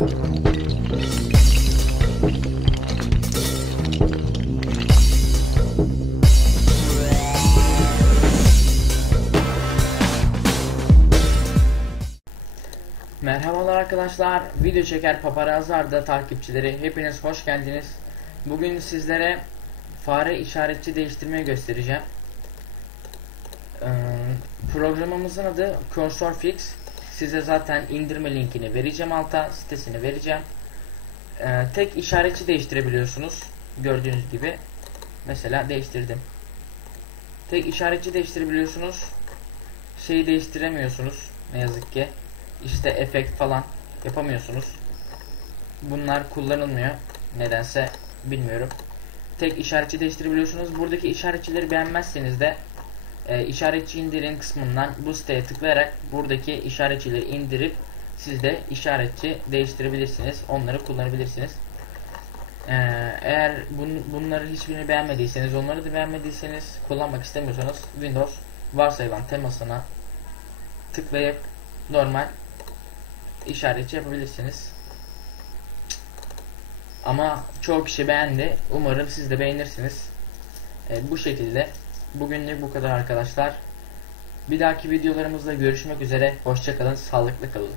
Merhabalar arkadaşlar, video çeker paparazlar da takipçileri hepiniz hoş geldiniz. Bugün sizlere fare işaretçi değiştirmeyi göstereceğim. Ee, programımızın adı Cursor Fix. Size zaten indirme linkini vereceğim alta, sitesini vereceğim. Ee, tek işaretçi değiştirebiliyorsunuz. Gördüğünüz gibi. Mesela değiştirdim. Tek işaretçi değiştirebiliyorsunuz. Şeyi değiştiremiyorsunuz. Ne yazık ki işte efekt falan yapamıyorsunuz. Bunlar kullanılmıyor. Nedense bilmiyorum. Tek işaretçi değiştirebiliyorsunuz. Buradaki işaretçileri beğenmezseniz de e, işaretçi indirin kısmından bu siteye tıklayarak buradaki işaretçileri indirip siz de işaretçi değiştirebilirsiniz. Onları kullanabilirsiniz. E, eğer bun, bunları hiçbirini beğenmediyseniz, onları da beğenmediyseniz, kullanmak istemiyorsanız Windows varsayılan temasına tıklayıp normal işaretçi yapabilirsiniz. Ama çoğu kişi beğendi. Umarım siz de beğenirsiniz. E, bu şekilde. Bugünlük bu kadar arkadaşlar. Bir dahaki videolarımızda görüşmek üzere. Hoşçakalın. Sağlıklı kalın.